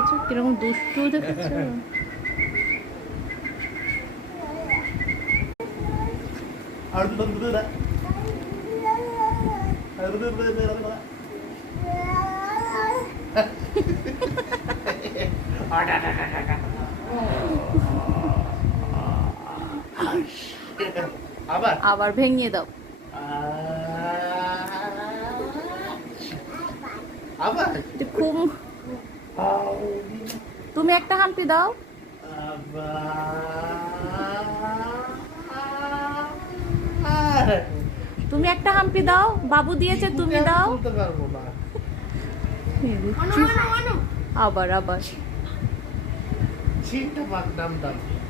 দেখেছো কিরকম দুষ্টু দেখেছো? আবার ভেঙে দাও। খুব তুমি একটা হাম্পি দাও। তুমি একটা হাম্পি দাও, বাবু দিয়েছে তুমি দাও। আবার আবার